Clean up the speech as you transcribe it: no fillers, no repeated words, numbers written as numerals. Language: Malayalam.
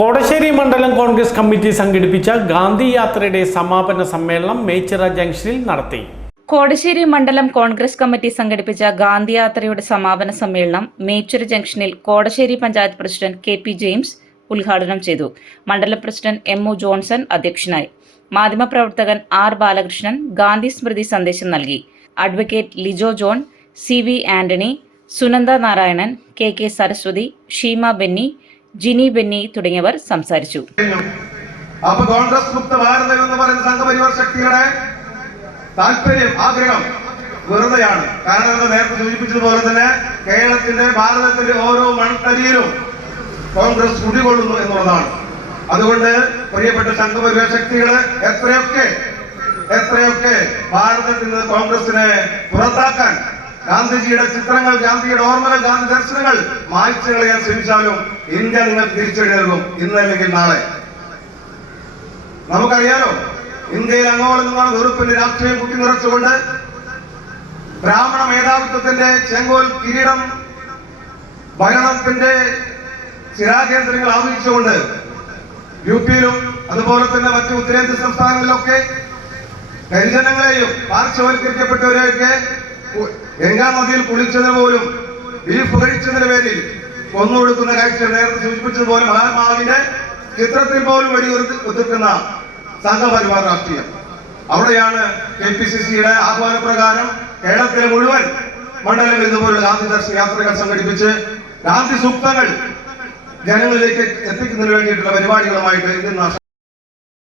കോടശ്ശേരി മണ്ഡലം കോൺഗ്രസ് കമ്മിറ്റി സംഘടിപ്പിച്ച ഗാന്ധി യാത്രയുടെ സമാപന സമ്മേളനം മേച്ചിറ ജംഗ്ഷനിൽ നടത്തി. കോടശ്ശേരി മണ്ഡലം കോൺഗ്രസ് കമ്മിറ്റി സംഘടിപ്പിച്ച ഗാന്ധി യാത്രയുടെ സമാപന സമ്മേളനം മേച്ചിറ ജംഗ്ഷനിൽ Kodassery panchayat president K P. James ഉദ്ഘാടനം ചെയ്തു. മണ്ഡലം പ്രസിഡന്റ് എം.ഒ. ജോൺസൺ അധ്യക്ഷനായി. മാധ്യമപ്രവർത്തകൻ ആർ. ബാലകൃഷ്ണൻ ഗാന്ധി സ്മൃതി സന്ദേശം നൽകി. Advocate Lijo John, CV. Antony, Sunanda Narayanan, KK. Saraswathi, Sheema Benny, Jini Benny തുടങ്ങിയവർ സംസാരിച്ചു. അപ്പോൾ കോൺഗ്രസ് മുക്ത ഭാരതം എന്ന് പറയുന്ന സംഘപരിവാർ ശക്തിയുടെ താല്പര്യം, ആഗ്രഹം വെറുതെയാണ്. കാരണം നേരത്തെ സൂചിപ്പിച്ചതുപോലെ തന്നെ കേരളത്തിന്റെ, ഭാരതത്തിന്റെ ഓരോ മൺതരിയിലും കോൺഗ്രസ് കുടികൊള്ളുന്നു എന്നുള്ളതാണ്. അതുകൊണ്ട് പ്രിയപ്പെട്ട സംഘപരിവാർ ശക്തികള് എത്രയൊക്കെ ഭാരതത്തിൽ നിന്ന് കോൺഗ്രസിനെ പുറത്താക്കാൻ ഗാന്ധിജിയുടെ ചിത്രങ്ങൾ, ഗാന്ധിയുടെ ഓർമ്മകൾ, ഗാന്ധി ദർശനങ്ങൾ മായ്ച്ചു കളയാൻ ശ്രമിച്ചാലും ഇന്ത്യ നിങ്ങൾക്ക് തിരിച്ചടി നൽകും, ഇന്നല്ലെങ്കിൽ നാളെ. നമുക്കറിയാലോ, ഇന്ത്യയിൽ അങ്ങോളം ഇങ്ങോളം വെറുപ്പിന്റെ രാഷ്ട്രീയം കുത്തി നിറച്ചുകൊണ്ട് ബ്രാഹ്മണ മേധാവിത്വത്തിന്റെ ചെങ്കോൽ കിരീടം, ഭരണത്തിന്റെ സ്ഥിരാകേന്ദ്രങ്ങൾ ആവശ്യിച്ചുകൊണ്ട് യു.പിയിലും അതുപോലെ തന്നെ മറ്റു ഉത്തരേന്ത്യൻ സംസ്ഥാനങ്ങളിലൊക്കെ ഹരിജനങ്ങളെയും പാർശ്വവൽക്കരിക്കപ്പെട്ടവരെയൊക്കെ ഗംഗാ നദിയിൽ കുളിച്ചതിന് പോലും ബീഫ് കഴിച്ചതിന് പേരിൽ കൊന്നുകൊടുക്കുന്ന കാഴ്ച നേരത്തെ സൂചിപ്പിച്ചതുപോലെ മഹാത്മാവിന്റെ ചിത്രത്തിൽ പോലും വെടിയുതിർക്കുന്ന സംഘപരിവാർ രാഷ്ട്രീയം. അവിടെയാണ് കെ.പി.സി.സിയുടെ ആഹ്വാനപ്രകാരം കേരളത്തിലെ മുഴുവൻ മണ്ഡലങ്ങളിൽ ഇതുപോലുള്ള ഗാന്ധി ദർശന യാത്രകൾ സംഘടിപ്പിച്ച് ഗാന്ധി സൂക്തങ്ങൾ ജനങ്ങളിലേക്ക് എത്തിക്കുന്നതിന് വേണ്ടിയിട്ടുള്ള പരിപാടികളുമായിട്ട് ഇന്ന്